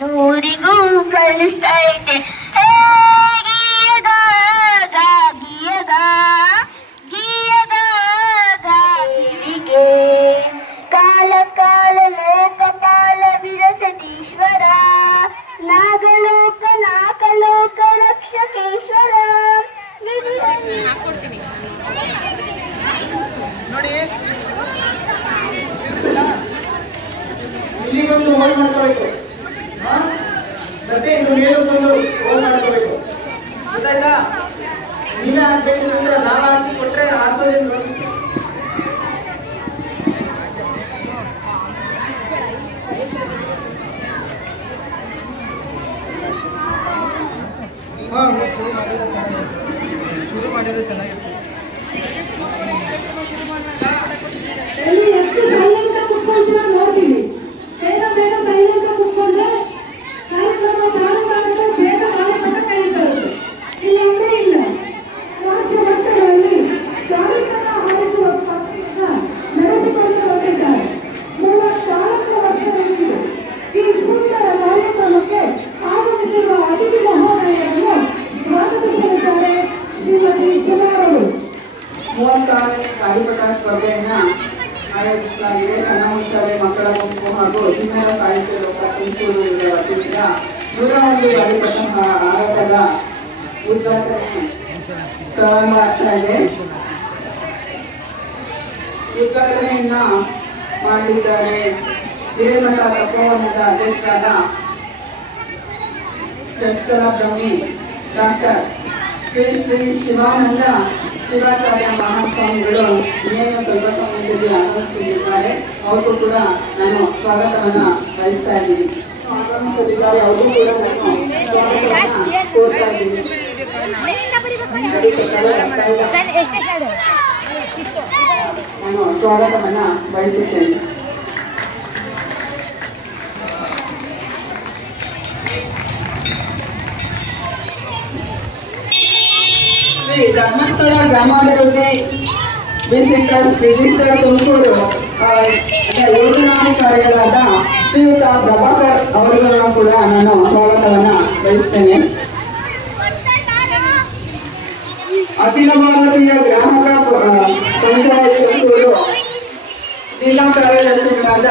ನೂರಿಗೂ ಕಲಿಸ್ತಾ ಇದ್ದೆ. ಕಾಲ ಕಾಲ ಲೋಕಪಾಲ ವಿರಸತೀಶ್ವರ ನಾಗಲೋಕ ನಾಕಲೋಕ ರಕ್ಷಕೇಶ್ವರ. ನೋಡಿ ಇಲ್ಲಿಗೊಂದು ಹೋಲ್ ಮಾಡ್ಕೋಬೇಕು, ಮತ್ತೆ ಇದು ಮೇಲೊಂದು ಹೋಲ್ ಮಾಡ್ಕೋಬೇಕು. ಗೊತ್ತಾಯ್ತಾ? ನೀವೇ ಹಾಕ್ಬೇಕು ಅಂದ್ರೆ ನಾವು ಹಾಕಿ ಕೊಟ್ರೆ ಹಾಕೋದೇನು ನೋಡಿ. ಶುರು ಮಾಡಿದ್ರೆ ಚೆನ್ನಾಗಿರುತ್ತೆ. ಎಷ್ಟು ಸೈಲೆಂಟ್ ಕುತ್ಕೊಂಡ್ರೆ ನೋಡ್ತೀವಿ. ಬೇಗ ಬೇಗ ಸೈಲೆಂಟ್ ಕುತ್ಕೊಂಡ್ರೆ ಕಾರ್ಯಕ್ರಮ ಪ್ರಾರಂಭ ಬೇಗ ಕಾರ್ಯಕ್ರಮ ಕರೀತಾರೆ. ಇಲ್ಲಾಂದ್ರೆ ಇಲ್ಲ. ರಾಜ್ಯ ಮಟ್ಟದಲ್ಲಿ ಕಾರ್ಯಕ್ರಮ ಆಯೋಜಿಸುವ ಪತ್ರಿಕೆಯಿಂದ ನಡೆಸಿಕೊಂಡು ಬಂದಿದ್ದಾರೆ. 34 ವರ್ಷಗಳಿಂದ ಈ ಸುಂದರ ಕಾರ್ಯಕ್ರಮಕ್ಕೆ ಆಗಮಿಸಿರುವ ಅತಿಥಿ ಮಹೋದಯರನ್ನು ಸ್ವಾಗತಿಸಲಿದ್ದಾರೆ ಶ್ರೀಮತಿ ಸುಮಾರವರು. 36ನೇ ಕಾರ್ಯಪಟ ಸ್ಪರ್ಧೆಯನ್ನ ಆಯೋಜಿಸಲಾಗಿದೆ. ಕನ್ನಡ ಶಾಲೆ ಮಕ್ಕಳ ಗುಂಪು ಹಾಗೂ ಹಿನ್ನೆಲ ಸಾಹಿತ್ಯ ಲೋಕ ತುಮಕೂರು ವತಿಯಿಂದ 101 ಕಾರ್ಯಪಟ ಆರೋಪದ ಉದ್ಘಾಟನೆ ಪ್ರಾರಂಭ ಇದೆ. ಉದ್ಘಾಟನೆಯನ್ನ ಮಾಡಲಿದ್ದಾರೆ ಹಿರೇಮಠ ತಪೋವನದ ಅಧ್ಯಕ್ಷರಾದ ಚಂಚಲ ಬ್ರಹ್ಮಿ ಡಾಕ್ಟರ್ ಶ್ರೀ ಶ್ರೀ ಶಿವಾನಂದ ಶಿವಾಚಾರ್ಯ ಮಹಾಸ್ವಾಮಿಗಳು ನೇಮ ಸ್ವಲ್ಪ ಸಮಯದಲ್ಲಿ ಆಗಮಿಸುತ್ತಿದ್ದಾರೆ. ಅವ್ರಿಗೂ ಕೂಡ ನಾನು ಸ್ವಾಗತವನ್ನ ಬಯಸ್ತಾ ಇದ್ದೀನಿ. ಆಗಮಿಸುತ್ತಿದ್ದಾರೆ, ಅವ್ರಿಗೂ ಕೂಡ ನಾನು ಸ್ವಾಗತವನ್ನ ಕೋರ್ತಾ ಇದ್ದೀನಿ. ನಾನು ಸ್ವಾಗತವನ್ನ ಬಯಸುತ್ತೇನೆ. ಶ್ರೀ ಧರ್ಮಸ್ಥಳ ಗ್ರಾಮಾಭಿವೃದ್ಧಿ ವಿಸಿಟರ್ಸ್ ರಿಜಿಸ್ಟರ್ ತುಮಕೂರು ಯೋಜನಾಧಿಕಾರಿಗಳಾದ ಶ್ರೀಯುತ ಪ್ರಭಾಕರ್ ಅವರಿಗೂ ಕೂಡ ನಾನು ಸ್ವಾಗತವನ್ನ ಬಯಸ್ತೇನೆ. ಅಖಿಲ ಭಾರತೀಯ ಗ್ರಾಹಕ ಪಂಚಾಯತ್ ತುಮಕೂರು ಜಿಲ್ಲಾ ಕಾರ್ಯದರ್ಶಿಗಳಾದ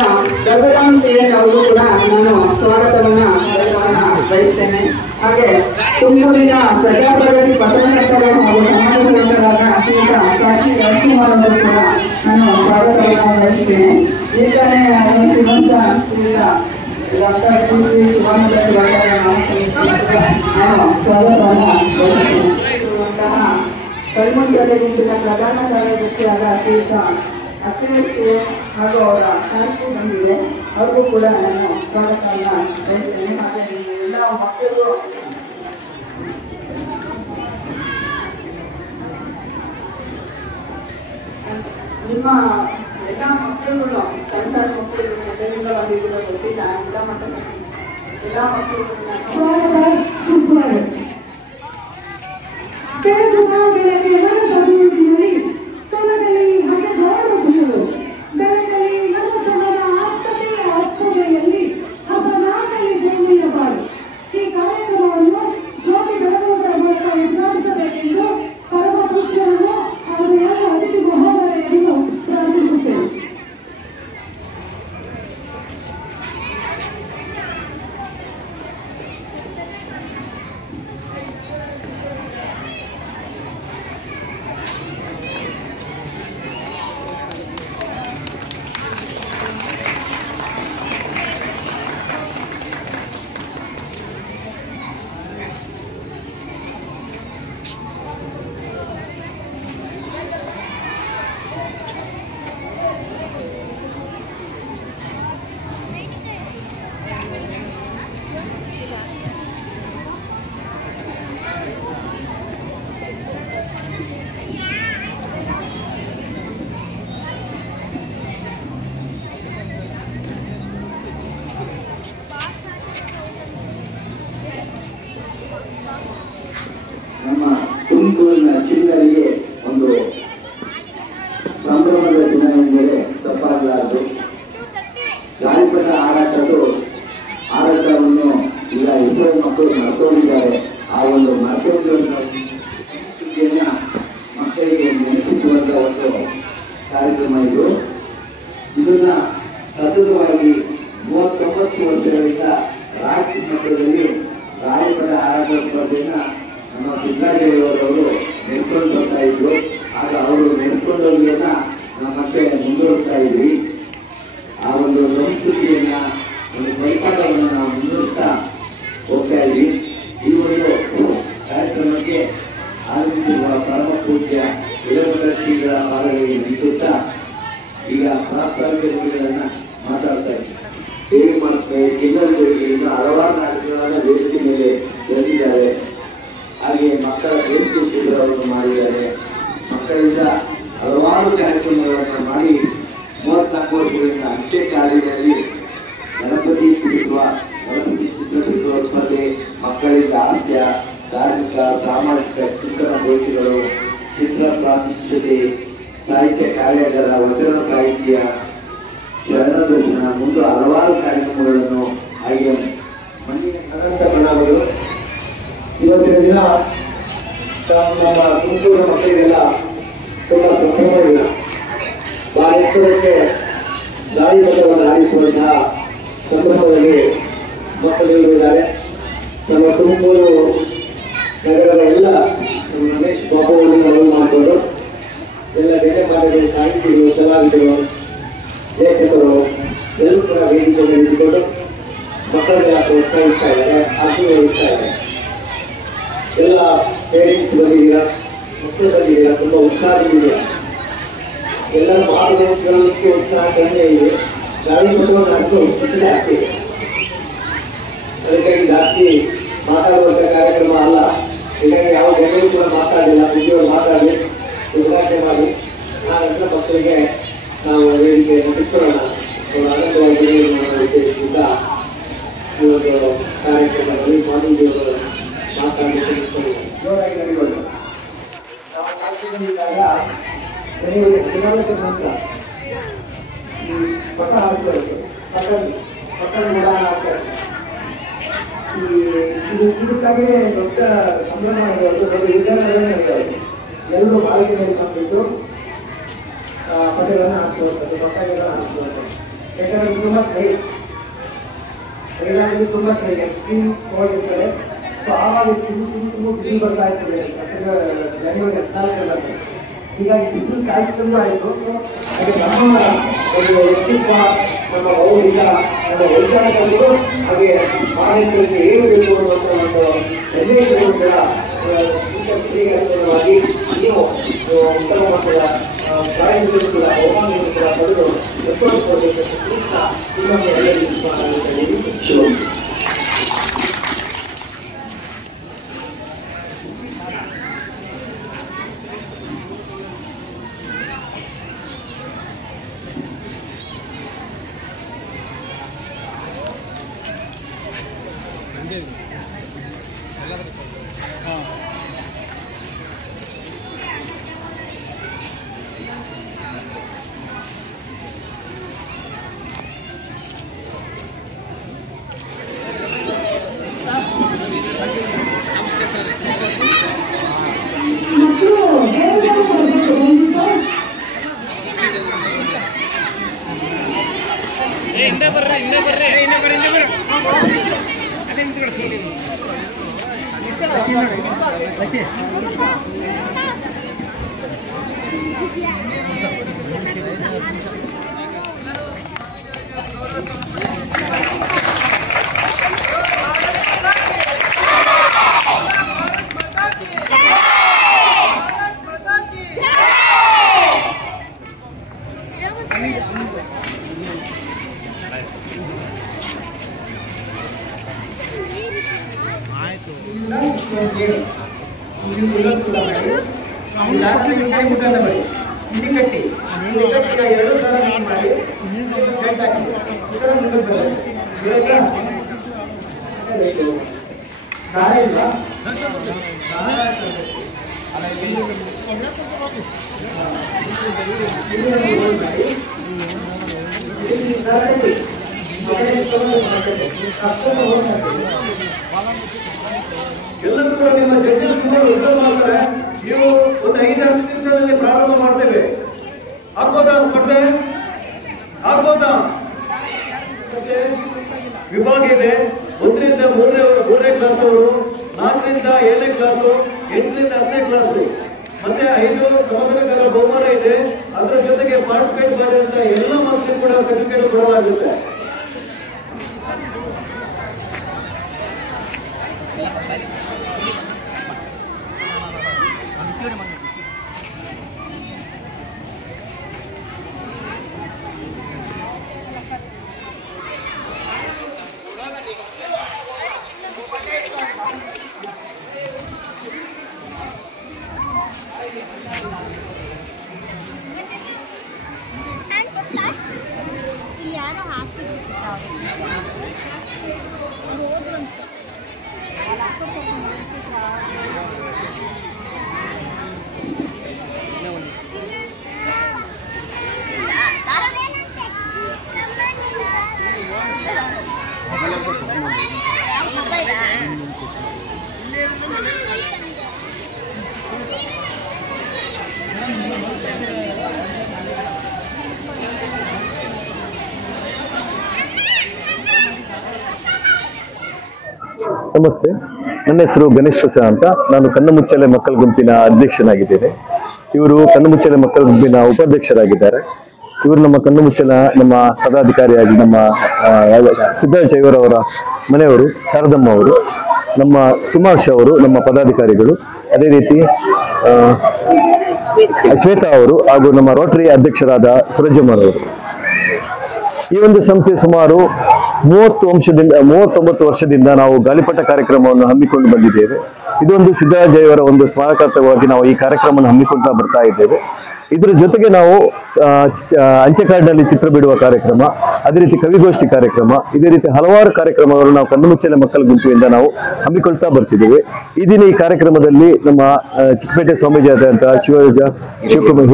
ರಘುರಾಮ್ ಸೇನ್ ಅವರು ಕೂಡ ನಾನು ಸ್ವಾಗತವನ್ನ ಬಯಸ್ತೇನೆ. ಹಾಗೆ ತುಮಕೂರಿನ ಪ್ರಜಾಪ್ರಗತಿ ಪತ್ರಕರ್ತರು ಹಾಗೂ ಸಮಾಜ ಸೇವಕರಾದ ಶ್ರೀಯುತ ಸಾಕ್ಷಿ ರವಿಕುಮಾರ್ ಅವರು ಕೂಡ ನಾನು ಸ್ವಾಗತವನ್ನ ಬಯಸ್ತೇನೆ. ಈಗಾಗಲೇ ಶ್ರೀಮಂತ ಡಾಕ್ಟರ್ ಶ್ರೀ ಶಿವಾನಂದ ಶಿವಾಚಾರ್ಯ ನಾನು ಸ್ವಾಗತವನ್ನ ಬಯಸ್ತೇನೆ. ಕಲ್ಮುಂಡಲೆ ಗುಂಪಿನ ಪ್ರಧಾನ ಕಾರ್ಯದರ್ಶಿಯಾದ ಶ್ರೀಯುತ ಅಕ್ಷಯಕ್ಕೆ ಹಾಗೂ ಅವರ ಶಾಂತಿ ಬಂದಿದೆ, ಅವ್ರಿಗೂ ಕೂಡ ನಾನು ಸ್ವಾಗತವನ್ನ ಬಯಸ್ತೇನೆ. ಹಾಗೆ ಎಲ್ಲ ಮಕ್ಕಳು ನಿಮ್ಮ ಎಲ್ಲ ಮಕ್ಕಳುಗಳು ಸಣ್ಣ ಮಕ್ಕಳು ಮೊದಲಿಂದ ಬಂದಿರೋ ಗೊತ್ತಿಲ್ಲ. ಎಲ್ಲ ಮಟ್ಟ ಎಲ್ಲ ಈ ಕಾರ್ಯಕ್ರಮವನ್ನು ಜ್ಯೋತಿ ಬೆಳಗುವುದರ ಮೂಲಕ ಉದ್ಘಾಟಿಸಬೇಕೆಂದು ಪರಮ ಪೂಜ್ಯರನ್ನು ಹಾಗೂ ಎಲ್ಲ ಅತಿಥಿ ಮಹೋದಯರನ್ನು ಪ್ರಾರ್ಥಿಸುತ್ತೇವೆ. ನಮ್ಮ ತುಮಕೂರಿನ ಚಿಣ್ಣರಿಗೆ ಒಂದು ಸಂಭ್ರಮದ ದಿನ ಎಂದರೆ ತಪ್ಪಾಗಲಾರದು. ಗಾಳಿಪಟ ಆಡಾಟವನ್ನು ಕಾರ್ಯಕ್ರಮ ಇದು. ಇದನ್ನ ಸತತವಾಗಿ 39 ವರ್ಷಗಳಿಂದ ರಾಜ್ಯ ಮಟ್ಟದಲ್ಲಿ ರಾಯಪದ ಆರಾಧನಾ ಸ್ಪರ್ಧೆಯನ್ನ ನಮ್ಮ ಸಿದ್ದರಾಮಯ್ಯವರು ನೆಡ್ಕೊಂಡು ಬರ್ತಾ ಇದ್ರು. ಆಗ ಅವರು ನೆಡ್ಕೊಂಡೋಗಿಯನ್ನ ನಮ್ಮ ಮತ್ತೆ ಮುಂದುವರಿಸ್ತಾ ಇದ್ವಿ. ಆ ಒಂದು ಸಂಸ್ಕೃತಿಯನ್ನ, ಒಂದು ಪರಿಪಾಠವನ್ನು ನಾವು ಮುಂದುವರಿಸ್ತಾ ಹೋಗ್ತಾ ಇದ್ವಿ. ಈ ಒಂದು ಕಾರ್ಯಕ್ರಮಕ್ಕೆ ಆಗಮಿಸಿರುವ ಪರಮ ಪೂಜ್ಯ ಹಿರೇಮಠ ಶ್ರೀಗಳ ಪಾದಗಳಿಗೆ ನಿಂತುತ್ತಾ ಈಗ ಪ್ರಾಸ್ತಾವಿಕ ನುಡಿಗಳನ್ನ ಮಾತಾಡ್ತಾ ಇದ್ದೀವಿ. ದೇವಿ ಮತ್ತೆ ಕಿನ್ನರಗಳಿಂದ ಹಲವಾರು ನಾಟಕಗಳನ್ನ ವೇದಿಕೆ ಮೇಲೆ ಬಂದಿದ್ದಾರೆ. ಹಾಗೆ ಮಕ್ಕಳ ವೇದಿಕೆ ಶಿಬಿರವನ್ನು ಮಾಡಿದ್ದಾರೆ. ಮಕ್ಕಳಿಂದ ಹಲವಾರು ಕಾರ್ಯಕ್ರಮಗಳನ್ನು ಮಾಡಿ 34 ವರ್ಷಗಳಿಂದ ಅಂತ್ಯ ಕಾರ್ಯದಲ್ಲಿ ಗಣಪತಿ ಚಿತ್ರಿಸುವ ಸ್ಪರ್ಧೆ, ಮಕ್ಕಳಿಂದ ಹಾಸ್ಯ, ಧಾರ್ಮಿಕ, ಸಾಮಾಜಿಕ ಚಿಂತನ ಗೋಷ್ಠಿಗಳು, ಚಿತ್ರ ಪ್ರಾತ್ಯಕ್ಷತೆ, ಸಾಹಿತ್ಯ ಕಾರ್ಯಾಗಾರ, ವಚನ ಸಾಹಿತ್ಯ, ಶರಣ ದರ್ಶನ ಮುಂದೆ ಹಲವಾರು ಕಾರ್ಯಕ್ರಮಗಳನ್ನು ಹಾಗೆ ಮಣ್ಣಿನ ಕನ್ನಡ ಬಣ್ಣಗಳು ಇವತ್ತಿನ ದಿನ ನಮ್ಮ ತುಮಕೂರಿನ ಮಕ್ಕಳಿಗೆಲ್ಲ ತುಂಬಾ ಸಂಭ್ರಮವಿಲ್ಲ. ಬಹಳ ಎತ್ತರಕ್ಕೆ ದಾಳಿ ಪಥವನ್ನು ಆರಿಸುವಂತಹ ಸಂಭ್ರಮದಲ್ಲಿ ಮಕ್ಕಳಿದ್ದಾರೆ. ನಮ್ಮ ತುಮಕೂರು ನಗರದ ಎಲ್ಲ ರಮೇಶ್ ಬಾಬು ಅವರನ್ನು ಮಾಡಿಕೊಂಡು ಎಲ್ಲ ಬೇರೆ ಮಾದರಿಯ ಸಾಹಿತಿಗಳು, ಕಲಾವಿದರು, ಲೇಖಕರು ಎಲ್ಲರೂ ಕೂಡ ವೇದಿಕೆಯಲ್ಲಿ ನಿಂತುಕೊಂಡು ಮಕ್ಕಳಿಗೆ ಪ್ರೋತ್ಸಾಹಿಸ್ತಾ ಇದ್ದಾರೆ, ಆಶೀರ್ವದಿಸ್ತಾ ಇದ್ದಾರೆ. ಎಲ್ಲ ಪೇರೆಂಟ್ಸ್ ಬಂದಿದ್ದೀರಾ, ಮಕ್ಕಳು ಬಂದಿದ್ದೀರಾ, ತುಂಬ ಉತ್ಸಾಹದಿಂದಿದೆ. ಎಲ್ಲರ ಮಾರ್ಗದರ್ಶನಕ್ಕೆ ಉತ್ಸಾಹ ಕಡಿಮೆ ಇದೆ. ಗಾಳಿ ಪಥವನ್ನು ಅಷ್ಟು ಖುಷಿ ಆಗ್ತಿದೆ. ಅದಕ್ಕಾಗಿ ಜಾಸ್ತಿ ಮಾತಾಡುವಂಥ ಕಾರ್ಯಕ್ರಮ ಅಲ್ಲ. ಹೀಗಾಗಿ ಯಾವ ಜನರು ಕೂಡ ಮಾತಾಡಿಲ್ಲ, ಬುದ್ಧಿಯವರು ಮಾತಾಡಿ ಉದ್ಘಾಟನೆ ಮಾಡಿ ಆ ನಂತರ ಮಕ್ಕಳಿಗೆ ನಾವು ವೇದಿಕೆಯನ್ನು ಬಿಟ್ಟೋಣ, ಆನಂದವಾಗಿ ಉದ್ದೇಶದಿಂದ ಈ ಒಂದು ಕಾರ್ಯಕ್ರಮದಲ್ಲಿ ಮಾನವೀಯವರು ಮಾತಾಡಲಿಕ್ಕೆ ಜೋರಾಗಿ ನಡಿಕೊಳ್ಳ. ನಾವು ಮಾತಾಡಿದಾಗ ನಂತರ ಈ ಪಕ್ಕ ಹಾಕಬೇಕು, ಪಕ್ಕದ ಕೂಡ ಹಾಕ್ತಾರೆ. ಇದಕ್ಕಾಗಿ ದೊಡ್ಡ ಸಂಭ್ರಮ ಇರೋದು, ದೊಡ್ಡ ವಿಧಾನಗಳನ್ನ ಇರೋದು. ಎಲ್ಲರೂ ಬಾಳಿಕೆ ಮೇಲೆ ಬಂದ್ಬಿಟ್ಟು ಪಟಗಳನ್ನು ಹಾಕುವಂಥದ್ದು, ಮಕ್ಕಳೆಲ್ಲ ಹಾಕುವಂಥದ್ದು. ಯಾಕಂದ್ರೆ ತುಂಬ ಕೈಗಾರಿಕೆ ತುಂಬ ಹೋಗಿರ್ತಾರೆ. ಸೊ ಆವಾಗ ತುಂಬ ಬಿಸಿಲು ಬರ್ತಾ ಇರ್ತದೆ. ಜನವರಿ 14 ಹೀಗಾಗಿ ಬಿಸಿಲು ಕಾರ್ಯಕ್ರಮ ಆಯಿತು. ಹಾಗೆ ನಮ್ಮ ಒಂದು ವ್ಯಕ್ತಿತ್ವ, ನಮ್ಮ ಮೌಲಿಕ, ನಮ್ಮ ವೈಚಾರಿಕರು ಹಾಗೆ ಮಾಹಿತಿಗಳಿಗೆ ಹೇಳಬೇಕು ಅನ್ನುವಂಥ ಒಂದು ಸಂದೇಶಗಳು ಕೂಡ ಶ್ರೀಗಂಧವಾಗಿ ನೀವು ಉತ್ತಮ ಮಟ್ಟದ ಪ್ರಾಯಗಳು ಕೂಡ ಬಹುಮಾನಗಳು ಕೂಡ ಪಡೆದು ಎತ್ತೋಡಿಕೊಡಬೇಕಂತ ತಿಳಿಸ್ತಾ ಇನ್ನೊಮ್ಮೆ ಎಲ್ಲರಿಗೂ ಶಿವ. ಎಲ್ಲರೂ ಕೂಡ ನಿಮ್ಮ ಜಡ್ಜಸ್ ಮಾಡ್ತಾರೆ. ನೀವು ಒಂದು 5-10 ನಿಮಿಷದಲ್ಲಿ ಪ್ರಾರಂಭ ಮಾಡ್ತೇವೆ. ಹಾಕೋದ ಮತ್ತೆ ಆಗ್ಬೋದಾ? ಮತ್ತೆ ವಿಭಾಗ ಇದೆ. 1ರಿಂದ 3ನೇ ಕ್ಲಾಸ್ ಅವರು, 4ರಿಂದ 7ನೇ ಕ್ಲಾಸು, 8ರಿಂದ 10ನೇ ಕ್ಲಾಸು, ಮತ್ತೆ 5 ಸಮಾಧಾನಕರ ಬಹುಮಾನ ಇದೆ. ಅದರ ಜೊತೆಗೆ ಪಾರ್ಟಿಸಿಪೇಟ್ ಮಾಡಿದಂತ ಎಲ್ಲ ಮಕ್ಕಳಿಗೂ ಕೂಡ ಸರ್ಟಿಫಿಕೇಟ್ ಕೊಡಲಾಗುತ್ತೆ. ನಮಸ್ತೆ, ನನ್ನ ಹೆಸರು ಗಣೇಶ್ ಪ್ರಸಾದ್ ಅಂತ. ನಾನು ಕಣ್ಣುಮುಚ್ಚಾಲೆ ಮಕ್ಕಳ ಗುಂಪಿನ ಅಧ್ಯಕ್ಷನಾಗಿದ್ದೇನೆ. ಇವರು ಕಣ್ಣುಮುಚ್ಚಾಲೆ ಮಕ್ಕಳ ಗುಂಪಿನ ಉಪಾಧ್ಯಕ್ಷರಾಗಿದ್ದಾರೆ. ಇವರು ನಮ್ಮ ಕಣ್ಣುಮುಚ್ಚಲ ನಮ್ಮ ಪದಾಧಿಕಾರಿಯಾಗಿ ನಮ್ಮ ಸಿದ್ದರಾಜಯ್ಯವರವರ ಮನೆಯವರು, ಶಾರದಮ್ಮ ಅವರು, ನಮ್ಮ ಸುಮಾರ್ಷ ಅವರು ನಮ್ಮ ಪದಾಧಿಕಾರಿಗಳು, ಅದೇ ರೀತಿ ಶ್ವೇತಾ ಅವರು ಹಾಗೂ ನಮ್ಮ ರೋಟರಿ ಅಧ್ಯಕ್ಷರಾದ ಸುರಜಮ್ಮರವರು. ಈ ಒಂದು ಸಂಸ್ಥೆ ಸುಮಾರು 39 ವರ್ಷದಿಂದ ನಾವು ಗಾಳಿಪಟ ಕಾರ್ಯಕ್ರಮವನ್ನು ಹಮ್ಮಿಕೊಂಡು ಬಂದಿದ್ದೇವೆ. ಇದೊಂದು ಸಿದ್ದರಾಜಯ್ಯವರ ಒಂದು ಸ್ಮಾರಕಾರ್ಥವಾಗಿ ನಾವು ಈ ಕಾರ್ಯಕ್ರಮವನ್ನು ಹಮ್ಮಿಕೊಳ್ತಾ ಬರ್ತಾ ಇದ್ದೇವೆ. ಇದರ ಜೊತೆಗೆ ನಾವು ಅಂಚೆ ಕಾರ್ಡ್ನಲ್ಲಿ ಚಿತ್ರ ಬಿಡುವ ಕಾರ್ಯಕ್ರಮ, ಅದೇ ರೀತಿ ಕವಿಗೋಷ್ಠಿ ಕಾರ್ಯಕ್ರಮ, ಇದೇ ರೀತಿ ಹಲವಾರು ಕಾರ್ಯಕ್ರಮಗಳು ನಾವು ಕಣ್ಣುಮುಚ್ಚಾಲೆ ಮಕ್ಕಳ ಗುಂಪಿನಿಂದ ನಾವು ಹಮ್ಮಿಕೊಳ್ತಾ ಬರ್ತಿದ್ದೇವೆ. ಈ ದಿನ ಈ ಕಾರ್ಯಕ್ರಮದಲ್ಲಿ ನಮ್ಮ ಚಿಕ್ಕಪೇಟೆ ಸ್ವಾಮೀಜಿ ಆದಂತಹ ಶಿವಕುಮಾರ್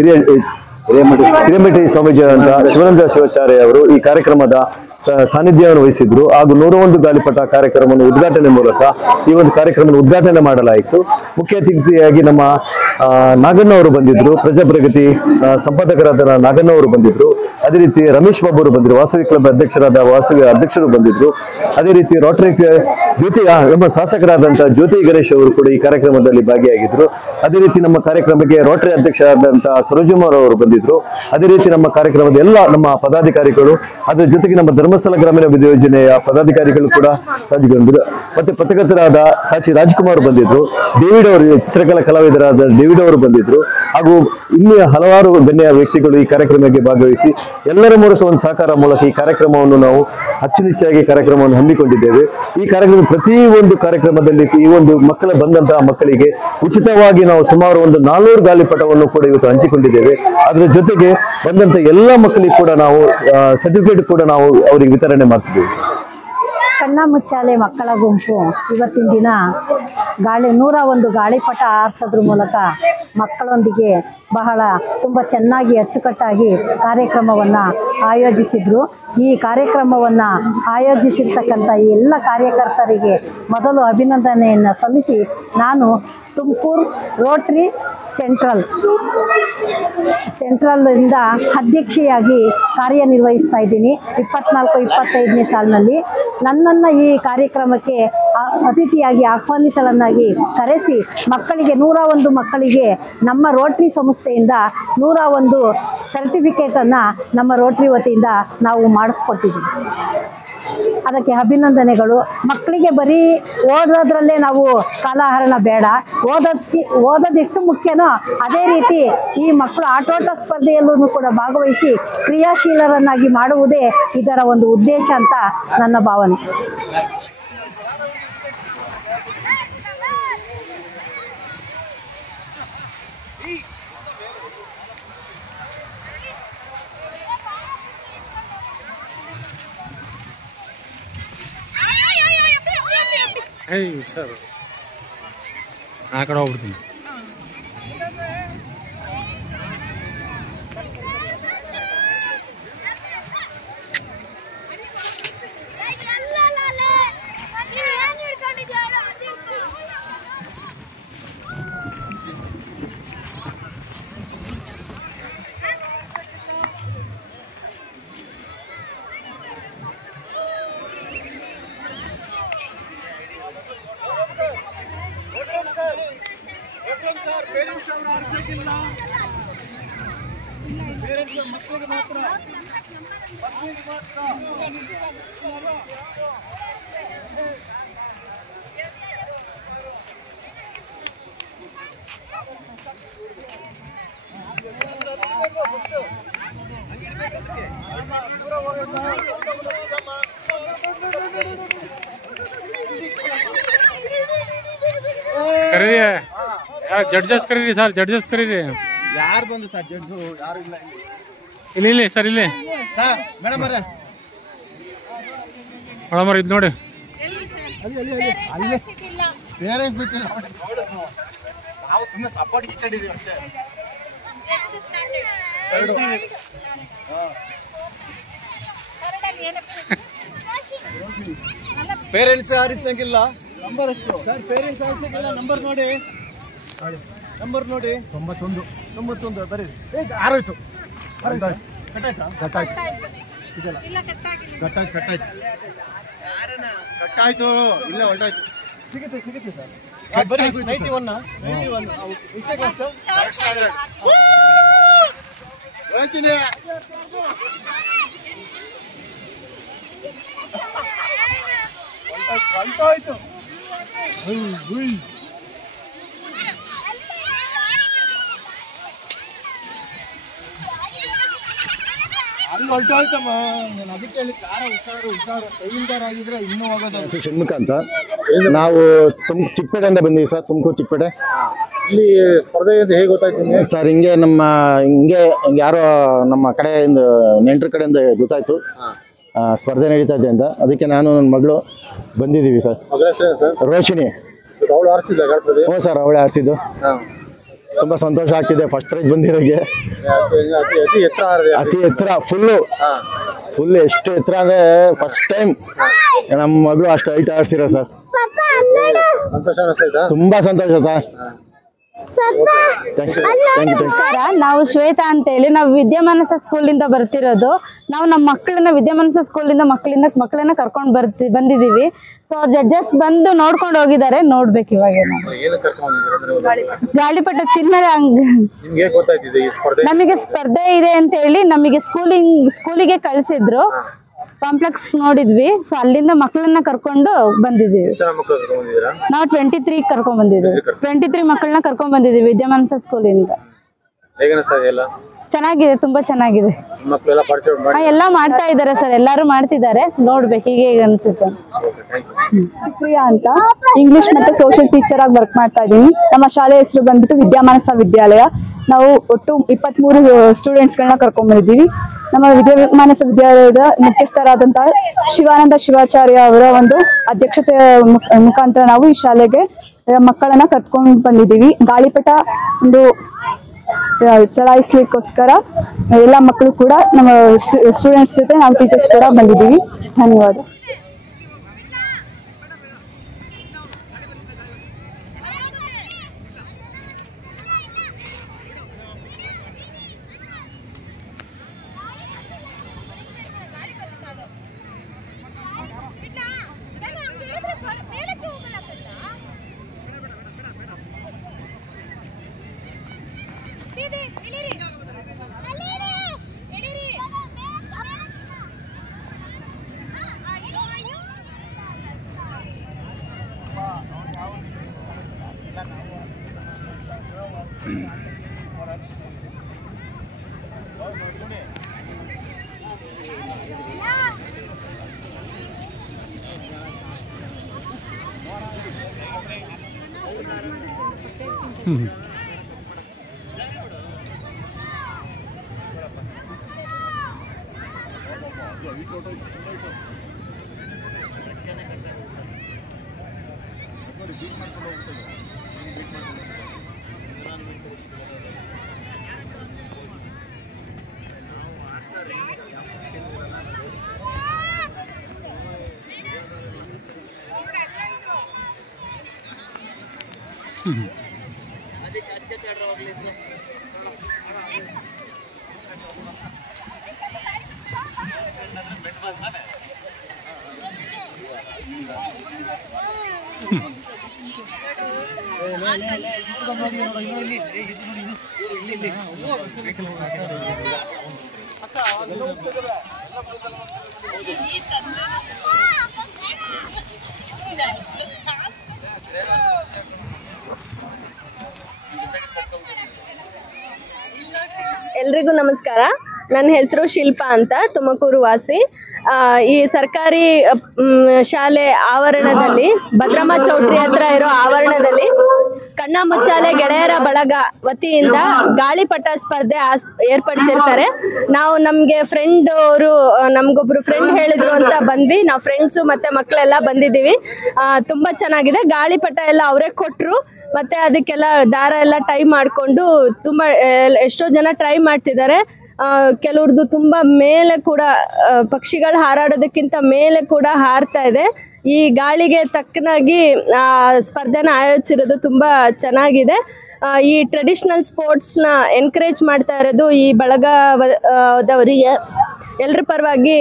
ಹಿರೇಮಠಿ ಸ್ವಾಮೀಜಿ ಅಂತ ಶಿವಾನಂದ ಶಿವಾಚಾರ್ಯ ಅವರು ಈ ಕಾರ್ಯಕ್ರಮದ ಸಾನ್ನಿಧ್ಯವನ್ನು ವಹಿಸಿದ್ರು. ಹಾಗೂ 101 ಗಾಳಿಪಟ ಕಾರ್ಯಕ್ರಮವನ್ನು ಉದ್ಘಾಟನೆ ಮೂಲಕ ಈ ಒಂದು ಕಾರ್ಯಕ್ರಮವನ್ನು ಉದ್ಘಾಟನೆ ಮಾಡಲಾಯಿತು. ಮುಖ್ಯ ಅತಿಥಿಯಾಗಿ ನಮ್ಮ ನಾಗಣ್ಣ ಅವರು ಬಂದಿದ್ರು, ಪ್ರಜಾಪ್ರಗತಿ ಸಂಪಾದಕರಾದ ನಾಗಣ್ಣ ಅವರು ಬಂದಿದ್ರು. ಅದೇ ರೀತಿ ರಮೇಶ್ ಬಾಬು ಅವರು ಬಂದಿದ್ರು, ವಾಸವಿ ಕ್ಲಬ್ ಅಧ್ಯಕ್ಷರಾದ ವಾಸವಿ ಅಧ್ಯಕ್ಷರು ಬಂದಿದ್ರು. ಅದೇ ರೀತಿ ರೋಟರಿ ನಮ್ಮ ಶಾಸಕರಾದಂತಹ ಜ್ಯೋತಿ ಗಣೇಶ್ ಅವರು ಕೂಡ ಈ ಕಾರ್ಯಕ್ರಮದಲ್ಲಿ ಭಾಗಿಯಾಗಿದ್ರು. ಅದೇ ರೀತಿ ನಮ್ಮ ಕಾರ್ಯಕ್ರಮಕ್ಕೆ ರೋಟರಿ ಅಧ್ಯಕ್ಷರಾದಂತಹ ಸರೋಜಮ್ಮರವರು ಅವರು ಬಂದಿದ್ರು. ಅದೇ ರೀತಿ ನಮ್ಮ ಕಾರ್ಯಕ್ರಮದ ಎಲ್ಲ ನಮ್ಮ ಪದಾಧಿಕಾರಿಗಳು, ಅದರ ಜೊತೆಗೆ ನಮ್ಮ ಧರ್ಮಸ್ಥಳ ಗ್ರಾಮೀಣ ಅಭಿವೃದ್ಧಿ ಯೋಜನೆಯ ಪದಾಧಿಕಾರಿಗಳು ಕೂಡ ಬಂದಿದ್ರು. ಮತ್ತೆ ಪತ್ರಕರ್ತರಾದ ಸಾಚಿ ರಾಜ್ಕುಮಾರ್ ಬಂದಿದ್ರು, ಡೇವಿಡ್ ಅವರು ಚಿತ್ರಕಲಾ ಕಲಾವಿದರಾದ ಡೇವಿಡ್ ಅವರು ಬಂದಿದ್ರು. ಹಾಗೂ ಇಲ್ಲಿ ಹಲವಾರು ಗಣ್ಯ ವ್ಯಕ್ತಿಗಳು ಈ ಕಾರ್ಯಕ್ರಮಕ್ಕೆ ಭಾಗವಹಿಸಿ ಎಲ್ಲರ ಮೂಲಕ ಒಂದು ಸಹಕಾರ ಮೂಲಕ ಈ ಕಾರ್ಯಕ್ರಮವನ್ನು ನಾವು ಅಚ್ಚುನಿಚ್ಚಾಗಿ ಕಾರ್ಯಕ್ರಮವನ್ನು ಹಮ್ಮಿಕೊಂಡಿದ್ದೇವೆ. ಈ ಕಾರ್ಯಕ್ರಮ ಪ್ರತಿಯೊಂದು ಕಾರ್ಯಕ್ರಮದಲ್ಲಿ ಈ ಒಂದು ಬಂದಂತಹ ಮಕ್ಕಳಿಗೆ ಉಚಿತವಾಗಿ ನಾವು ಸುಮಾರು ಒಂದು 400 ಗಾಳಿಪಟವನ್ನು ಕೂಡ ಇವತ್ತು ಹಂಚಿಕೊಂಡಿದ್ದೇವೆ. ಅದರ ಜೊತೆಗೆ ಬಂದಂತ ಎಲ್ಲ ಮಕ್ಕಳಿಗೆ ಕೂಡ ನಾವು ಸರ್ಟಿಫಿಕೇಟ್ ಕೂಡ ನಾವು ಅವರಿಗೆ ವಿತರಣೆ ಮಾಡ್ತಿದ್ದೇವೆ. ಕಣ್ಣುಮುಚ್ಚಾಲೆ ಮಕ್ಕಳ ಗುಂಪು ಇವತ್ತಿನ ದಿನ 101 ಗಾಳಿಪಟ ಆರಿಸೋದ್ರ ಮೂಲಕ ಮಕ್ಕಳೊಂದಿಗೆ ತುಂಬ ಚೆನ್ನಾಗಿ ಅಚ್ಚುಕಟ್ಟಾಗಿ ಕಾರ್ಯಕ್ರಮವನ್ನು ಆಯೋಜಿಸಿದ್ರು. ಈ ಕಾರ್ಯಕ್ರಮವನ್ನು ಆಯೋಜಿಸಿರ್ತಕ್ಕಂಥ ಎಲ್ಲ ಕಾರ್ಯಕರ್ತರಿಗೆ ಮೊದಲು ಅಭಿನಂದನೆಯನ್ನು ಸಲ್ಲಿಸಿ, ನಾನು ತುಮಕೂರು ರೋಟರಿ ಸೆಂಟ್ರಲ್ನಿಂದ ಅಧ್ಯಕ್ಷೆಯಾಗಿ ಕಾರ್ಯನಿರ್ವಹಿಸ್ತಾ ಇದ್ದೀನಿ. 24-25ನೇ ಸಾಲಿನಲ್ಲಿ ನನ್ನನ್ನು ಈ ಕಾರ್ಯಕ್ರಮಕ್ಕೆ ಅತಿಥಿಯಾಗಿ ಆಹ್ವಾನಿತಳನ್ನಾಗಿ ಕರೆಸಿ ಮಕ್ಕಳಿಗೆ 101 ಮಕ್ಕಳಿಗೆ ನಮ್ಮ ರೋಟರಿ ಸಂಸ್ಥೆಯಿಂದ 101 ಸರ್ಟಿಫಿಕೇಟನ್ನು ನಮ್ಮ ರೋಟರಿ ವತಿಯಿಂದ ನಾವು ಮಾಡಿಸ್ಕೊಟ್ಟಿದ್ದೀವಿ. ಅದಕ್ಕೆ ಅಭಿನಂದನೆಗಳು. ಮಕ್ಕಳಿಗೆ ಬರೀ ಓದೋದ್ರಲ್ಲೇ ನಾವು ಕಾಲಹರಣ ಬೇಡ, ಓದೋದೆಷ್ಟು ಮುಖ್ಯನೋ ಅದೇ ರೀತಿ ಈ ಮಕ್ಕಳು ಆಟೋಟ ಸ್ಪರ್ಧೆಯಲ್ಲೂ ಕೂಡ ಭಾಗವಹಿಸಿ ಕ್ರಿಯಾಶೀಲರನ್ನಾಗಿ ಮಾಡುವುದೇ ಇದರ ಒಂದು ಉದ್ದೇಶ ಅಂತ ನನ್ನ ಭಾವನೆ. ಸರ್ ಆ ಕಡೆ ಹೋಗ್ಬಿಡ್ತೀನಿ. ಕರೀರಿ ಜಡ್ಜಸ್ ಕರೀರಿ ಸರ್, ಜಡ್ಜಸ್ ಕರೀರಿ. ಯಾರು ಬಂದು ಸರ್ ಜಡ್ಜು? ಯಾರು ಇಲ್ಲ ಇಲ್ಲಿ ಸರ್, ಇಲ್ಲಿ ಸರ್. ಮೇಡಮ್ ಅವರೇ ಮೇಡಮ್ ಇದು ನೋಡಿ, ಅಲ್ಲೇ ಪೇರೆಂಟ್ಸ್ ಬಿಟ್ಟಿಲ್ಲ, ನಾವು ಸುಮ್ಮನೆ ಸಪೋರ್ಟ್ ಇಟ್ಟಿದ್ದೀವಿ ಅಷ್ಟೇ. ಪೇರೆಂಟ್ಸ್ ಆಡಿಸಂಗಿಲ್ಲ ನಂಬರ್ ಅಷ್ಟು ಸರ್. ಪೇರೆಂಟ್ಸ್ ಆಡಿಸಂಗಿಲ್ಲ ನಂಬರ್ ನೋಡಿ, ನಂಬರ್ ನೋಡಿ. 91 ಬರೀ. ಆರೋಯ್ತು, ಕಟ್ಟಾಯ್ತು, ಇಲ್ಲ ಹೊರಟಾಯ್ತು. ಸಿಗುತ್ತೆ ಸರ್. ಬರೀ 91 ಎಷ್ಟೇ ಕ್ಲಾಸ್? ಯೋಚನೆ ಹೊರಟಾಯ್ತು. ಅಲ್ಲಿ ಹೊರಟಾಯ್ತಮ್ಮ. ನಾನು ಅದಕ್ಕೆ ಹೇಳಿ ಕಾರ ಹುಷಾರು ಕೈಯಿಂದಾರ ಆಗಿದ್ರೆ ಇನ್ನೂ ಹೋಗೋದು. ಷಣ್ಮುಖ ಅಂತ, ನಾವು ಚಿಕ್ಕಪೇಟೆಯಿಂದ ಬಂದೀವಿ ಸರ್, ತುಮಕೂರು ಚಿಕ್ಕಪೇಟೆ. ಇಲ್ಲಿ ಸ್ಪರ್ಧೆ ಹೇಗೆ ಗೊತ್ತಾಯ್ತು ಸರ್? ಹಿಂಗೆ ಯಾರೋ ನಮ್ಮ ಕಡೆಯಿಂದ ನೆಂಟರ ಕಡೆಯಿಂದ ಗೊತ್ತಾಯ್ತು ಸ್ಪರ್ಧೆ ನಡೀತಾ ಇದೆ ಅಂತ. ಅದಕ್ಕೆ ನಾನು ನನ್ನ ಮಗಳು ಬಂದಿದ್ದೀವಿ ಸರ್. ರೋಶಿನಿ. ಹ್ಞೂ ಸರ್, ಅವಳೇ ಆಡ್ತಿದ್ದು. ತುಂಬ ಸಂತೋಷ ಆಗ್ತಿದೆ ಫಸ್ಟ್ ಪ್ರೈಸ್ ಬಂದಿರೋಗೆ. ಅತಿ ಎತ್ತರ ಫುಲ್ ಎಷ್ಟು ಎತ್ತರ ಅಂದರೆ ಫಸ್ಟ್ ಟೈಮ್ ನಮ್ಮ ಮಗಳು ಅಷ್ಟು ಹೈಟ್ ಆಡ್ಸಿರೋ ಸರ್. ತುಂಬ ಸಂತೋಷ ಸರ್. ನಮಸ್ಕಾರ, ನಾವು ಶ್ವೇತಾ ಅಂತ ಹೇಳಿ, ನಾವು ವಿದ್ಯಾಮಾನಸ ಸ್ಕೂಲಿಂದ ಬರ್ತಿರೋದು. ನಾವು ನಮ್ಮ ಮಕ್ಕಳನ್ನ ವಿದ್ಯಾಮಾನಸ ಸ್ಕೂಲಿಂದ ಮಕ್ಕಳನ್ನ ಕರ್ಕೊಂಡು ಬಂದಿದ್ದೀವಿ. ಸೊ ಅವ್ರ ಜಡ್ಜಸ್ ಬಂದು ನೋಡ್ಕೊಂಡು ಹೋಗಿದ್ದಾರೆ, ನೋಡ್ಬೇಕು ಇವಾಗ. ಗಾಳಿಪಟ ಚಿನ್ನದ ನಮಗೆ ಸ್ಪರ್ಧೆ ಇದೆ ಅಂತ ಹೇಳಿ ನಮಗೆ ಸ್ಕೂಲಿಗೆ ಕಳಿಸಿದ್ರು. ಕಾಂಪ್ಲೆಕ್ಸ್ ನೋಡಿದ್ವಿ, ಸೊ ಅಲ್ಲಿಂದ ಮಕ್ಕಳನ್ನ ಕರ್ಕೊಂಡು ಬಂದಿದ್ದೀವಿ. ನಾವು 23 ಕರ್ಕೊಂಡ್ ಬಂದಿದ್ದೀವಿ. 23 ಮಕ್ಕಳನ್ನ ಕರ್ಕೊಂಡ್ ಬಂದಿದ್ದೀವಿ ವಿದ್ಯಾಮಾನಸ ಸ್ಕೂಲಿಂದ. ಚೆನ್ನಾಗಿದೆ, ತುಂಬಾ ಚೆನ್ನಾಗಿದೆ. ಎಲ್ಲ ಮಾಡ್ತಾ ಇದ್ದಾರೆ ಸರ್, ಎಲ್ಲಾರು ಮಾಡ್ತಿದ್ದಾರೆ, ನೋಡ್ಬೇಕು ಈಗ ಹೇಗೆ ಅನ್ಸುತ್ತೆ. ಪ್ರಿಯಾ ಅಂತ, ಇಂಗ್ಲಿಷ್ ಮತ್ತೆ ಸೋಷಿಯಲ್ ಟೀಚರ್ ಆಗಿ ವರ್ಕ್ ಮಾಡ್ತಾ ಇದ್ದೀನಿ. ನಮ್ಮ ಶಾಲೆ ಹೆಸರು ಬಂದ್ಬಿಟ್ಟು ವಿದ್ಯಾಮಾನಸ ವಿದ್ಯಾಲಯ. ನಾವು ಒಟ್ಟು 23 ಸ್ಟೂಡೆಂಟ್ಸ್ಗಳನ್ನ ಕರ್ಕೊಂಡ್ ಬಂದಿದ್ದೀವಿ. ನಮ್ಮ ವಿದ್ಯಾಮಾನಸ ವಿದ್ಯಾಲಯದ ಮುಖ್ಯಸ್ಥರಾದಂತಹ ಶಿವಾನಂದ ಶಿವಾಚಾರ್ಯ ಅವರ ಒಂದು ಅಧ್ಯಕ್ಷತೆಯ ಮುಖಾಂತರ ನಾವು ಈ ಶಾಲೆಗೆ ಮಕ್ಕಳನ್ನ ಕರ್ಕೊಂಡು ಬಂದಿದ್ದೀವಿ. ಗಾಳಿಪಟ ಒಂದು ಚಲಾಯಿಸ್ಲಿಕ್ಕೋಸ್ಕರ ಎಲ್ಲ ಮಕ್ಕಳು ಕೂಡ ನಮ್ಮ ಸ್ಟೂಡೆಂಟ್ಸ್ ಜೊತೆ ನಾವು ಟೀಚರ್ಸ್ ಕೂಡ ಬಂದಿದ್ದೀವಿ. ಧನ್ಯವಾದ. ಇಲ್ಲಿ ಎಲ್ರಿಗೂ ನಮಸ್ಕಾರ. ನನ್ನ ಹೆಸರು ಶಿಲ್ಪಾ ಅಂತ, ತುಮಕೂರು ವಾಸಿ. ಈ ಸರ್ಕಾರಿ ಶಾಲೆ ಆವರಣದಲ್ಲಿ, ಭದ್ರಮ್ಮ ಚೌಟ್ರಿ ಹತ್ರ ಇರೋ ಆವರಣದಲ್ಲಿ ಕಣ್ಣ ಮುಚ್ಚಾಲೆ ಗೆಳೆಯರ ಬಳಗ ವತಿಯಿಂದ ಗಾಳಿಪಟ ಸ್ಪರ್ಧೆ ಏರ್ಪಡಿಸಿರ್ತಾರೆ. ನಾವು ನಮಗೆ ಫ್ರೆಂಡ್ ಅವರು, ನಮ್ಗೊಬ್ರು ಫ್ರೆಂಡ್ ಹೇಳಿದ್ರು ಅಂತ ಬಂದ್ವಿ. ನಾವು ಫ್ರೆಂಡ್ಸು ಮತ್ತೆ ಮಕ್ಕಳೆಲ್ಲ ಬಂದಿದ್ದೀವಿ. ತುಂಬ ಚೆನ್ನಾಗಿದೆ. ಗಾಳಿಪಟ ಎಲ್ಲ ಅವರೇ ಕೊಟ್ಟರು. ಮತ್ತೆ ಅದಕ್ಕೆಲ್ಲ ದಾರ ಎಲ್ಲ ಟೈ ಮಾಡಿಕೊಂಡು ತುಂಬ ಎಷ್ಟೋ ಜನ ಟ್ರೈ ಮಾಡ್ತಿದ್ದಾರೆ. ಕೆಲವ್ರದ್ದು ತುಂಬ ಮೇಲೆ ಕೂಡ, ಪಕ್ಷಿಗಳು ಹಾರಾಡೋದಕ್ಕಿಂತ ಮೇಲೆ ಕೂಡ ಹಾರ್ತಾ ಇದೆ. ಈ ಗಾಳಿಗೆ ತಕ್ಕನಾಗಿ ಸ್ಪರ್ಧೆನ ಆಯೋಜಿಸಿರೋದು ತುಂಬ ಚೆನ್ನಾಗಿದೆ. ಈ ಟ್ರೆಡಿಷ್ನಲ್ ಸ್ಪೋರ್ಟ್ಸ್ನ ಎನ್ಕರೇಜ್ ಮಾಡ್ತಾ ಇರೋದು ಈ ಬಳಗದವರಿಗೆ ಎಲ್ಲರ ಪರವಾಗಿ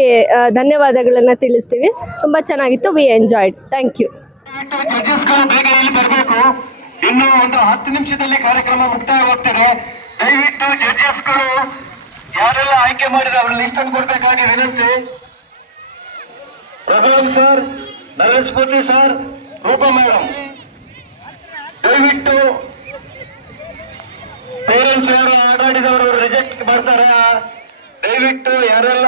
ಧನ್ಯವಾದಗಳನ್ನು ತಿಳಿಸ್ತೀವಿ. ತುಂಬ ಚೆನ್ನಾಗಿತ್ತು. We enjoyed. Thank you. ಇನ್ನು ಒಂದು 10 ನಿಮಿಷದಲ್ಲಿ ಕಾರ್ಯಕ್ರಮ ಮುಕ್ತಾಯವಾಗ್ತದೆ. ದಯವಿಟ್ಟು ಜಡ್ಜಸ್ಗಳು ಯಾರೆಲ್ಲ ಆಯ್ಕೆ ಮಾಡಿದ್ರೆ ಅವ್ರ ಲಿಸ್ಟ್ ಅನ್ನು ಕೊಡ್ಬೇಕಾಗಿ ವಿನಂತಿ. ರಘುರಾಮ್ ಸರ್, ನರೇಶ್ ಮೂರ್ತಿ ಸರ್, ರೂಪಾ ಮೇಡಮ್, ದಯವಿಟ್ಟು ಪೇರೆಂಟ್ಸ್ ಯಾರು ಆಟಾಡಿದವರು ರಿಜೆಕ್ಟ್ ಮಾಡ್ತಾರೆ. ದಯವಿಟ್ಟು ಯಾರೆಲ್ಲ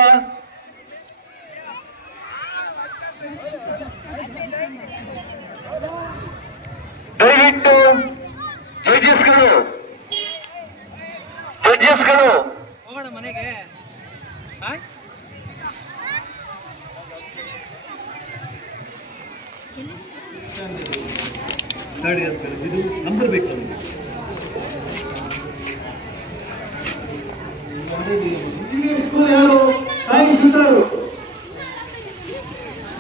ದಯವಿಟ್ಟು ಜಡ್ಜಸ್ಗಳು ಇದು ನಂಬರ್ ಬೇಕು. ಸ್ಕೂಲ್ ಯಾರು?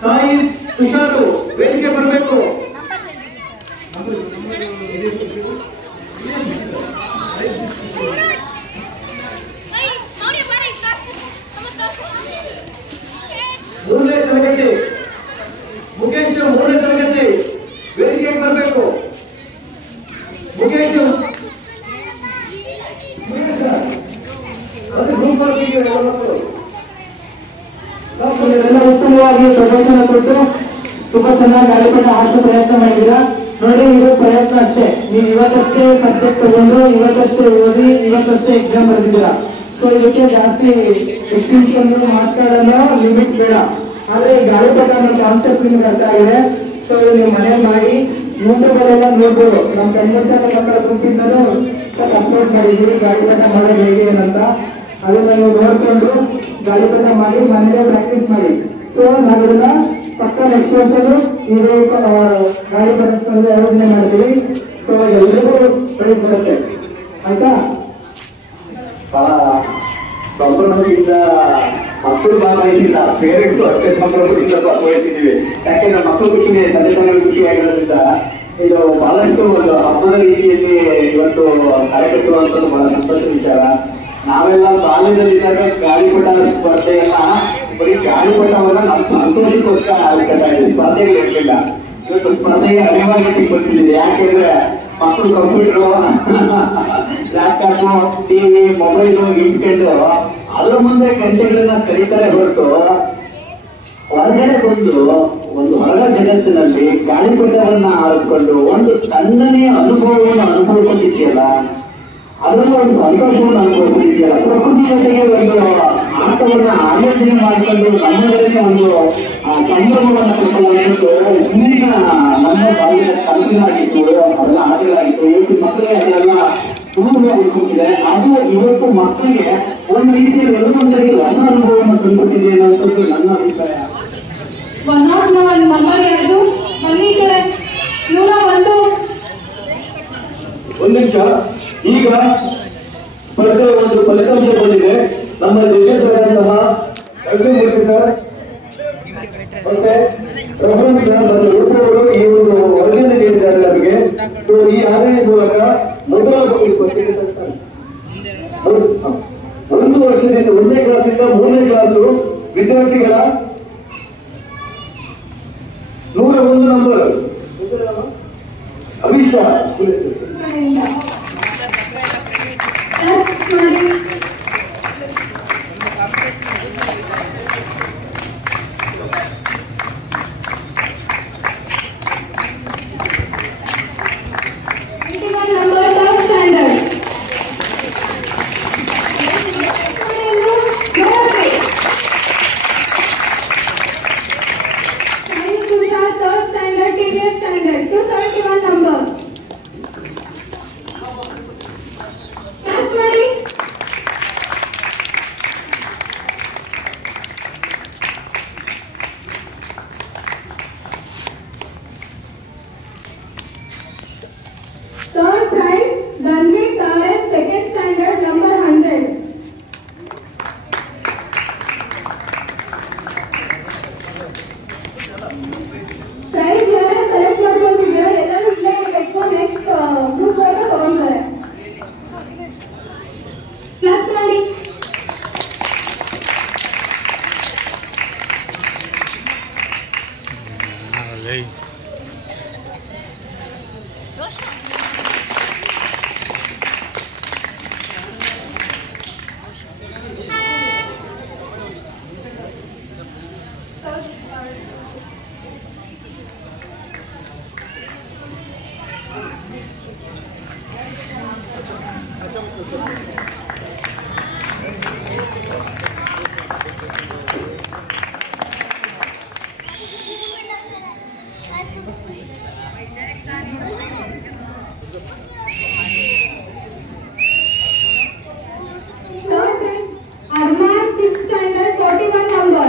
ಸಾಯಿ ತುಷಾರು ವೇದಿಕೆ ಬರಬೇಕು. ಮೂರನೇ ತರಗತಿ ಮುಖೇಶ್, 3ನೇ ತರಗತಿ ವೇದಿಕೆಗೆ ಬರಬೇಕು. ಮುಖೇಶ್ ಎಲ್ಲ ಉತ್ತಮವಾಗಿ ಪ್ರದರ್ಶನ ಕೊಟ್ಟು ತುಂಬಾ ಚೆನ್ನಾಗಿ ಗಾಳಿಪಟ ಹಾಕೋ ಪ್ರಯತ್ನ ಮಾಡಿದ್ದೀರಾ. ನೋಡಿ, ಇದು ಪ್ರಯತ್ನ ಅಷ್ಟೇ. ನೀವು ಇವತ್ತಷ್ಟೇ ಸಬ್ಜೆಕ್ಟ್ ತಗೊಂಡು, ಇವತ್ತಷ್ಟೇ ಓದಿ, ಇವತ್ತಷ್ಟೇ ಎಕ್ಸಾಮ್ ಬರೆದಿದ್ದೀರಾ. ಸೊ ಇದಕ್ಕೆ ಜಾಸ್ತಿ ಎಕ್ಸ್ಟೆನ್ಷನ್ ಮಾರ್ಕ್ಸ್ಗಳೆಲ್ಲ ಲಿಮಿಟ್ ಬೇಡ. ಆದ್ರೆ ಈ ಗಾಳಿಪಟ ಅನ್ನೋ ಕಾನ್ಸೆಪ್ಟ್ ನಿಮ್ಗೆ ಅರ್ಥ ಆಗಿದೆ. ಸೊ ನೀವು ಮನೆ ಮಾಡಿ ಯೂಟ್ಯೂಬಲ್ಲೆಲ್ಲ ನೋಡ್ಬೋದು. ನಮ್ಮ ಕಣ್ಮುಚ್ಚಾಲ ಮಕ್ಕಳ ಗುಂಪಿಂದಲೂ ಅಪ್ಲೋಡ್ ಮಾಡಿದ್ದೀವಿ ಗಾಳಿಪಟ ಮಾಡೋದು ಹೇಗೆ ಏನಂತ. ಅದನ್ನ ನೀವು ನೋಡ್ಕೊಂಡು ಗಾಳಿಪಟ ಮಾಡಿ ಮನೇಲೆ ಪ್ರಾಕ್ಟೀಸ್ ಮಾಡಿ. ಸೊ ನಾವೆಲ್ಲ ಪಕ್ಕ ನೆಕ್ಸ್ಟ್ ವರ್ಷಲ್ಲೂ ಇದು ಗಾಳಿಪಟ ಸ್ಪರ್ಧೆ ಆಯೋಜನೆ ಮಾಡ್ತೀವಿ. ಸೊ ಎಲ್ರಿಗೂ ಬೆಳೆಸ್ಬಿಡುತ್ತೆ, ಆಯ್ತಾ? ಸಂಪೂರ್ಣದಿಂದ ಮಕ್ಕಳು ಭಾಗವಹಿಸಿಲ್ಲ, ಪೇರೆಂಟ್ಸ್ ಅಷ್ಟೇ ಮಕ್ಕಳು ಭಾಗವಹಿಸಿದ್ದೀವಿ. ಯಾಕೆಂದ್ರೆ ಮಕ್ಕಳು ಖುಷಿಗೆ ತಂದೆ ತಾಯಿಗಳು ಖುಷಿಯಾಗಿರೋದ್ರಿಂದ ಇದು ಬಹಳಷ್ಟು ಒಂದು ಹಬ್ಬದ ರೀತಿಯಲ್ಲಿ ಇವತ್ತು ಕಾರ್ಯಕ್ರಮ ಬಹಳ ಸಂತೋಷದ ವಿಚಾರ. ನಾವೆಲ್ಲ ಕಾಲೇಜಲ್ಲಿದ್ದಾಗ ಗಾಳಿಪಟ ಸ್ಪರ್ಧೆಯನ್ನ ಬರೀ ಗಾಳಿಪಟವನ್ನ ನಮ್ಮ ಸಂತೋಷಕ್ಕೋಸ್ಕರ ಆಲಿಕಟ್ಟ ಸ್ಪರ್ಧೆಗಳು ಇರಲಿಲ್ಲ. ಇವತ್ತು ಸ್ಪರ್ಧೆಗೆ ಅನಿವಾರ್ಯತೆ ಗೊತ್ತಿದೆ. ಯಾಕೆಂದ್ರೆ ಮಕ್ಕಳು ಕಂಪ್ಯೂಟರ್, ಲ್ಯಾಪ್ಟಾಪ್, ಟಿವಿ, ಮೊಬೈಲು ಇಟ್ಕೊಂಡು ಅದ್ರ ಮುಂದೆ ಗಂಟೆಗಳನ್ನ ಕರೀತಾರೆ ಹೊರತು ಹೊರಗಡೆ ಬಂದು ಒಂದು ಹೊರಗ ಜಗತ್ತಿನಲ್ಲಿ ಗಾಳಿಪಟವನ್ನ ಆರಿಸ್ಕೊಂಡು ಒಂದು ತಣ್ಣನೇ ಅನುಭವವನ್ನು ಅನುಭವಿಸಿದೆಯಲ್ಲ, ಅದನ್ನು ಒಂದು ಸಂತೋಷವನ್ನು ಅನುಭವಿಸಿದೆಯಲ್ಲ, ಪ್ರಕೃತಿ ಜೊತೆಗೆ ಒಂದು ಆಟವನ್ನು ಆಯೋಜನೆ ಮಾಡಿಕೊಂಡು ನಮ್ಮದಕ್ಕೆ ಒಂದು ಸಂಭ್ರಮವನ್ನು ಕೊಟ್ಟುಕೊಂಡು ಹಿಂದಿನ ನಮ್ಮ ಬಾಲ್ಯದ ಕನಸಿನಾಗಿತ್ತು, ಅದೆಲ್ಲ ಆಟಗಳಾಗಿತ್ತು. ಇವತ್ತು ಮಕ್ಕಳಿಗೆ ಅದೆಲ್ಲ ಉಳಿದುಕೊಂಡಿದೆ. ಅದು ಇವತ್ತು ಮಕ್ಕಳಿಗೆ ಒಂದು ರೀತಿಯಲ್ಲಿ ಎಲ್ಲೊಂದರಿಗೆ ಹೊಸ ಅನುಭವವನ್ನು ತಂದುಕೊಟ್ಟಿದೆ ಅನ್ನೋದು ನನ್ನ ಅಭಿಪ್ರಾಯ. 101 ನಂಬರ್ 2 ಮನಿ ಕಡೆ 101. ಒಂದು ನಿಮಿಷ. ಈಗ ಸ್ಪರ್ಧೆ ಒಂದು ಫಲಿತಾಂಶ ಬಂದಿದೆ. ನಮ್ಮ ಜಡ್ಜಸ್ ಆದಂತಹ ರಘುಮೂರ್ತಿ ಸರ್ ಮತ್ತೆ ರಘುರಾಮ್ ಸರ್ ಮತ್ತು ರೂಪವರು ಈ ಒಂದು ವರದಿಯನ್ನು ನೀಡಿದ್ದಾರೆ ನಮಗೆ. ಸೊ ಈ ಆದಾಯ ಮೂಲಕ ಮೊದಲ ಒಂದು ವರ್ಷದಿಂದ 1ನೇ ಕ್ಲಾಸಿಂದ 3ನೇ ಕ್ಲಾಸು ವಿದ್ಯಾರ್ಥಿಗಳ 101 number Abhisha prize, Danvik Tares, 2nd standard, number 100. Prize ಯಾರು select ಮಾಡ್ಕೊಂಡಿದ್ದೀರಾ ಎಲ್ಲರೂ ಇಲ್ಲೇ ಇಟ್ಕೊಂಡು ನೆಕ್ಸ್ಟ್ ಗ್ರೂಪ್ ಒಳಗೆ ತಗೊಂತಾರೆ. ಕ್ಲಾಸ್ ಮಾಡಿ. Arman, 6th standard, 41 number.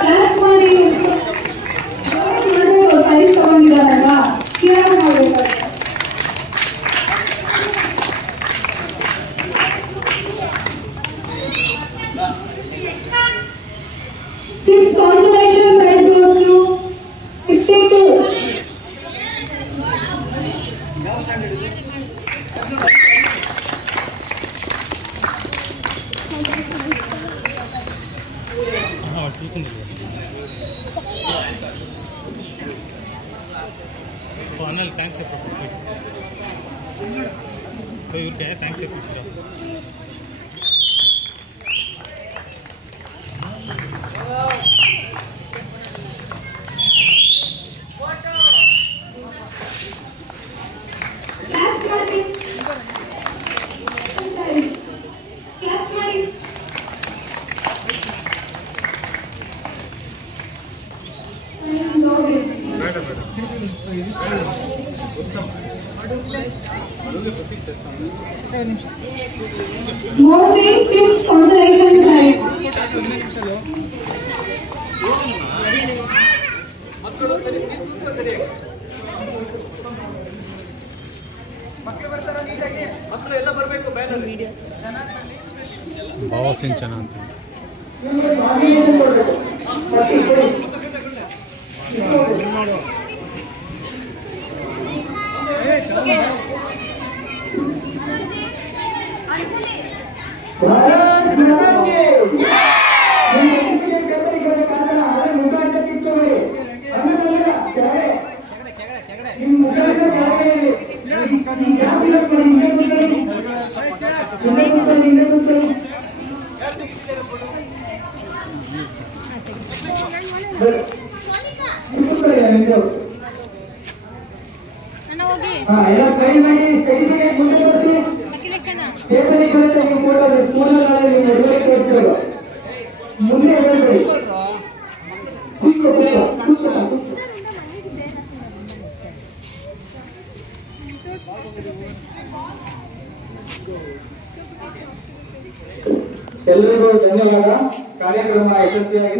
Class ಮಾಡಿ. ಸೈಜ್ ತಗೊಂಡಿದ್ದಾರಲ್ಲ ಕೇರ್ ಮಾಡಬೇಕು. Sixth consolation prize goes to 62. ಅನಲ್ ಥ್ಯಾಂಕ್ಸ್ ಇವ್ರಿಗೆ thanks sir. Mostly fifth consolation prize. Bhavasinchana ಅಂತ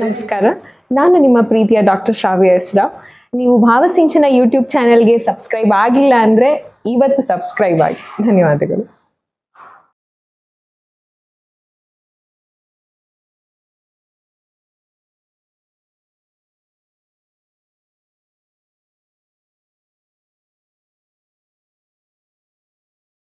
ನಮಸ್ಕಾರ, ನಾನು ನಿಮ್ಮ ಪ್ರೀತಿಯ ಡಾಕ್ಟರ್ ಶ್ರಾವ್ಯ ಹೆಸ್ರಾವ್. ನೀವು ಭಾವಸಿಂಚನ ಯೂಟ್ಯೂಬ್ ಚಾನೆಲ್ಗೆ ಸಬ್ಸ್ಕ್ರೈಬ್ ಆಗಿಲ್ಲ ಅಂದರೆ ಇವತ್ತು ಸಬ್ಸ್ಕ್ರೈಬ್ ಆಗಿ. ಧನ್ಯವಾದಗಳು.